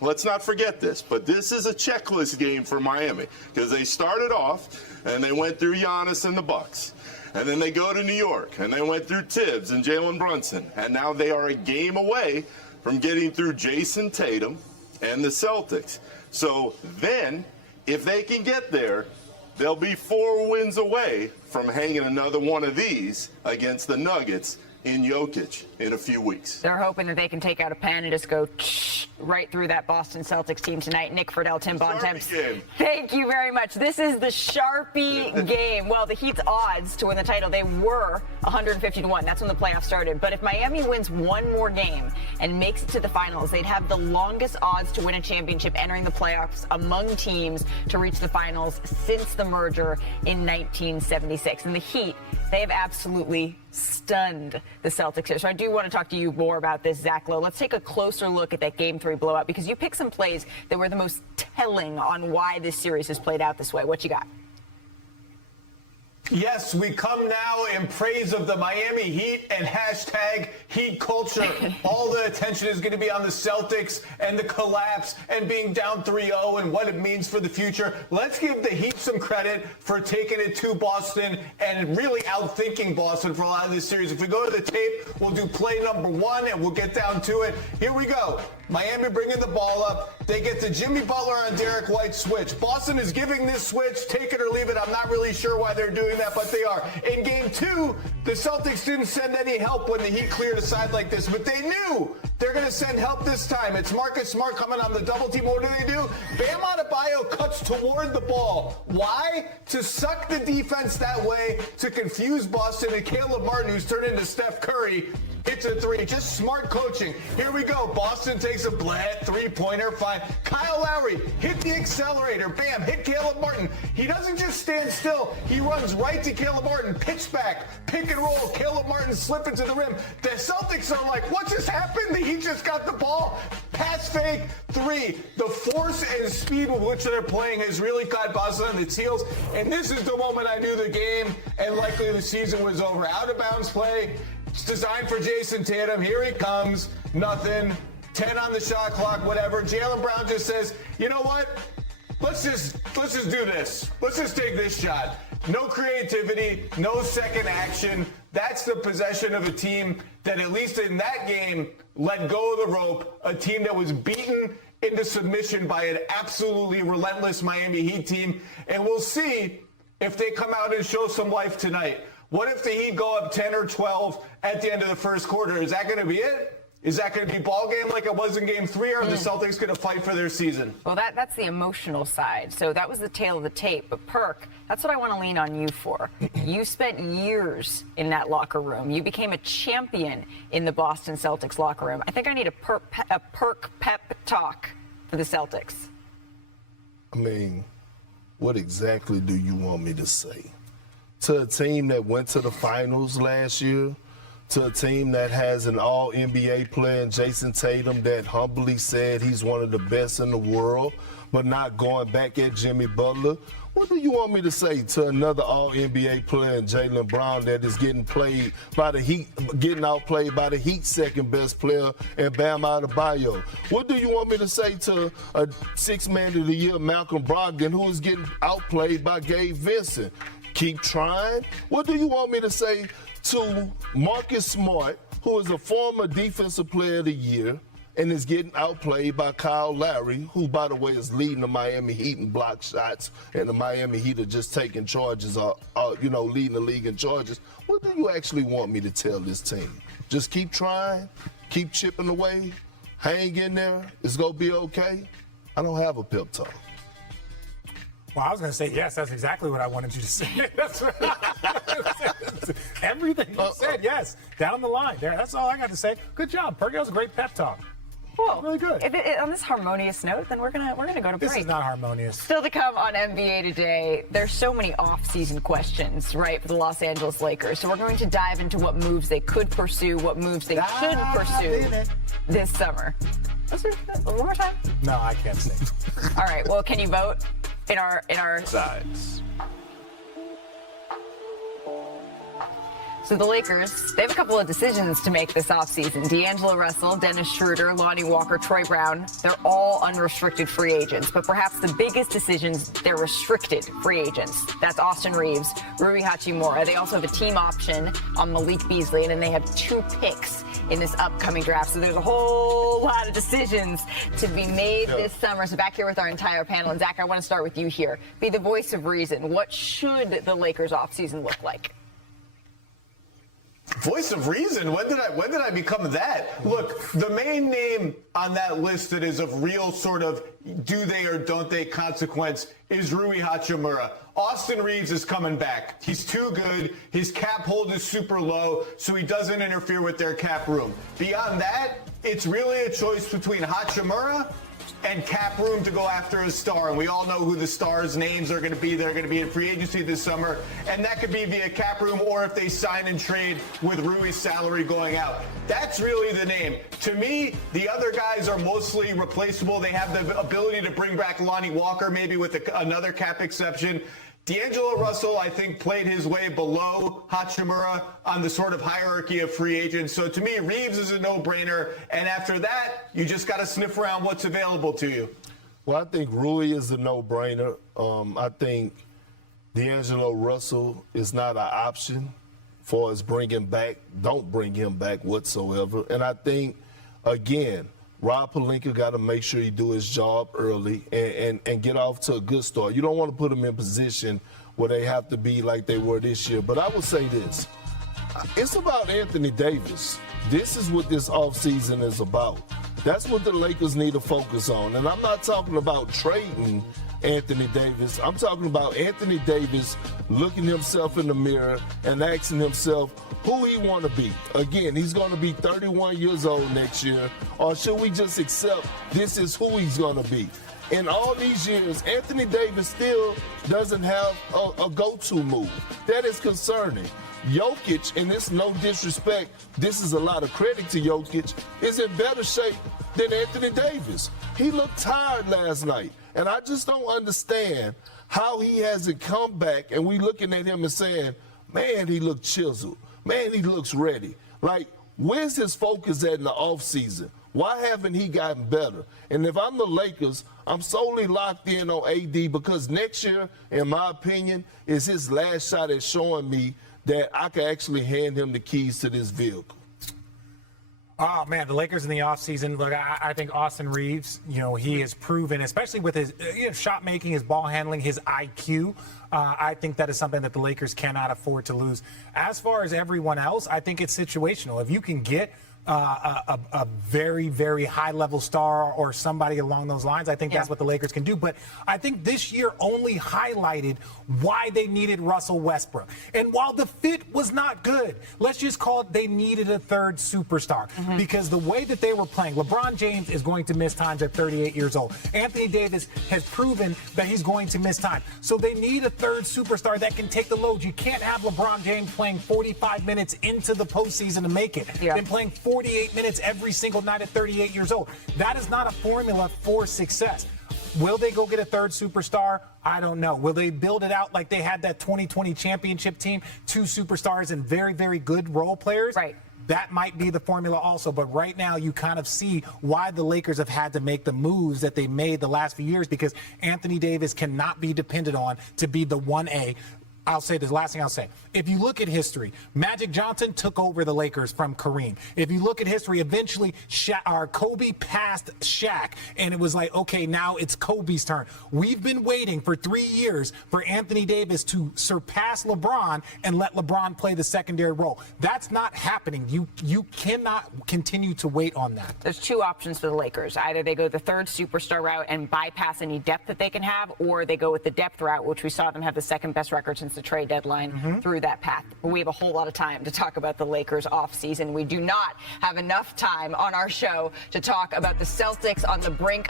let's not forget this, but this is a checklist game for Miami because they started off and they went through Giannis and the Bucks. And then they go to New York and they went through Tibbs and Jalen Brunson. And now they are a game away from getting through Jason Tatum and the Celtics. So then, if they can get there, they'll be 4 wins away from hanging another one of these against the Nuggets in Jokic in a few weeks. They're hoping that they can take out a pen and just go right through that Boston Celtics team tonight. Nick Friedel, Tim Bontemps. Thank you very much. This is the Sharpie game. Well, the Heat's odds to win the title, they were 150-1. That's when the playoffs started. But if Miami wins one more game and makes it to the finals, they'd have the longest odds to win a championship entering the playoffs among teams to reach the finals since the merger in 1976. And the Heat, they have absolutely stunned the Celtics here. So I do want to talk to you more about this, Zach Lowe. Let's take a closer look at that Game 3 blowout because you picked some plays that were the most telling on why this series has played out this way. What you got? Yes, we come now in praise of the Miami Heat and hashtag Heat culture. All the attention is going to be on the Celtics and the collapse and being down 3-0 and what it means for the future. Let's give the Heat some credit for taking it to Boston and really outthinking Boston for a lot of this series. If we go to the tape, we'll do play number 1 and we'll get down to it. Here we go. Miami bringing the ball up. They get the Jimmy Butler on Derek White switch. Boston is giving this switch, take it or leave it. I'm not really sure why they're doing that, but they are. In Game 2, the Celtics didn't send any help when the Heat cleared a side like this, but they knew they're going to send help this time. It's Marcus Smart coming on the double team. What do? Bam Adebayo cuts toward the ball. Why? To suck the defense that way, to confuse Boston, and Caleb Martin, who's turned into Steph Curry, hits a 3. Just smart coaching. Here we go. Boston takes a blast. 3-pointer. Fine. Kyle Lowry hit the accelerator. Bam. Hit Caleb Martin. He doesn't just stand still. He runs right to Caleb Martin. Pitch back. Pick and roll. Caleb Martin slipping to the rim. The Celtics are like, what just happened? He just got the ball. Pass fake. 3. The force and speed with which they're playing has really caught Boston on its heels. And this is the moment I knew the game and likely the season was over. Out of bounds play. It's designed for Jason Tatum. Here he comes. Nothing. 10 on the shot clock, whatever. Jaylen Brown just says, you know what? Let's just do this. Let's just take this shot. No creativity, no second action. That's the possession of a team that, at least in that game, let go of the rope. A team that was beaten into submission by an absolutely relentless Miami Heat team. And we'll see if they come out and show some life tonight. What if the Heat go up 10 or 12 at the end of the first quarter? Is that going to be it? Is that going to be ball game like it was in Game 3, or are the Celtics going to fight for their season? Well, that's the emotional side. So that was the tale of the tape. But, Perk, that's what I want to lean on you for. You spent years in that locker room. You became a champion in the Boston Celtics locker room. I think I need a Perk pep talk for the Celtics. I mean, what exactly do you want me to say? To a team that went to the finals last year, to a team that has an all-NBA player in Jason Tatum that humbly said he's one of the best in the world, but not going back at Jimmy Butler. What do you want me to say to another all-NBA player in Jaylen Brown that is getting played by the Heat, getting outplayed by the Heat's second-best player and Bam Adebayo? What do you want me to say to a six-man of the year, Malcolm Brogdon, who is getting outplayed by Gabe Vincent? Keep trying? What do you want me to say to Marcus Smart, who is a former defensive player of the year and is getting outplayed by Kyle Lowry, who, by the way, is leading the Miami Heat in block shots, and the Miami Heat are just taking charges, leading the league in charges? What do you actually want me to tell this team? Just keep trying, keep chipping away, hang in there, it's going to be okay? I don't have a pep talk. Well, I was going to say, yes, that's exactly what I wanted you to say. That's what everything you said, yes, down the line. There, that's all I got to say. Good job, Perky. That was a great pep talk. Well, really good. On this harmonious note, then we're gonna go to break. This is not harmonious. Still to come on NBA Today, there's so many off-season questions, right, for the Los Angeles Lakers. So we're going to dive into what moves they could pursue, what moves they should pursue this summer. Let's do it one more time. No, I can't sing. All right. Well, can you vote in our sides? So the Lakers, they have a couple of decisions to make this offseason. D'Angelo Russell, Dennis Schroeder, Lonnie Walker, Troy Brown, they're all unrestricted free agents. But perhaps the biggest decisions, they're restricted free agents. That's Austin Reeves, Rui Hachimura. They also have a team option on Malik Beasley, and then they have 2 picks in this upcoming draft. So there's a whole lot of decisions to be made this summer. So back here with our entire panel. And Zach, I want to start with you here. Be the voice of reason. What should the Lakers offseason look like? Voice of reason? When did I become that? Look, the main name on that list that is of real sort of do they or don't they consequence is Rui Hachimura. Austin Reeves is coming back. He's too good. His cap hold is super low, so he doesn't interfere with their cap room. Beyond that, it's really a choice between Hachimura and cap room to go after a star. And we all know who the stars' names are going to be. They're going to be in free agency this summer. And that could be via cap room or if they sign and trade with Rui's salary going out. That's really the name. To me, the other guys are mostly replaceable. They have the ability to bring back Lonnie Walker, maybe with another cap exception. D'Angelo Russell, I think, played his way below Hachimura on the sort of hierarchy of free agents. So to me, Reeves is a no-brainer. And after that, you just got to sniff around what's available to you. Well, I think Rui is a no-brainer. I think D'Angelo Russell is not an option for us bringing back. Don't bring him back whatsoever. And I think, again, Rob Pelinka got to make sure he do his job early and get off to a good start. You don't want to put them in position where they have to be like they were this year. But I will say this. It's about Anthony Davis. This is what this offseason is about. That's what the Lakers need to focus on. And I'm not talking about trading Anthony Davis. I'm talking about Anthony Davis looking himself in the mirror and asking himself who he want to be. Again, he's going to be 31 years old next year. Or should we just accept this is who he's going to be? In all these years, Anthony Davis still doesn't have a go-to move. That is concerning. Jokic, and it's no disrespect, this is a lot of credit to Jokic, is in better shape than Anthony Davis. He looked tired last night, and I just don't understand how he hasn't come back, and we looking at him and saying, man, he looked chiseled. Man, he looks ready. Like, where's his focus at in the offseason? Why haven't he gotten better? And if I'm the Lakers, I'm solely locked in on AD because next year, in my opinion, is his last shot at showing me that I can actually hand him the keys to this vehicle. Oh, man, the Lakers in the offseason, look, I think Austin Reeves, he has proven, especially with his shot making, his ball handling, his IQ, I think that is something that the Lakers cannot afford to lose. As far as everyone else, I think it's situational. If you can get a very, very high-level star or somebody along those lines, I think that's what the Lakers can do. But I think this year only highlighted why they needed Russell Westbrook. And while the fit was not good, let's just call it they needed a third superstar. Because the way that they were playing, LeBron James is going to miss times at 38 years old. Anthony Davis has proven that he's going to miss time. So they need a third superstar that can take the load. You can't have LeBron James playing 45 minutes into the postseason to make it. Then playing 48 minutes every single night at 38 years old. That is not a formula for success. Will they go get a third superstar? I don't know. Will they build it out like they had that 2020 championship team, 2 superstars and very, very good role players? Right. That might be the formula also. But right now you kind of see why the Lakers have had to make the moves that they made the last few years because Anthony Davis cannot be depended on to be the 1A. I'll say this, last thing I'll say. If you look at history, Magic Johnson took over the Lakers from Kareem. If you look at history, eventually Kobe passed Shaq, and it was like, okay, now it's Kobe's turn. We've been waiting for 3 years for Anthony Davis to surpass LeBron and let LeBron play the secondary role. That's not happening. You cannot continue to wait on that. There's 2 options for the Lakers. Either they go the third superstar route and bypass any depth that they can have, or they go with the depth route, which we saw them have the second best record since the trade deadline through that path. But we have a whole lot of time to talk about the Lakers offseason. We do not have enough time on our show to talk about the Celtics on the brink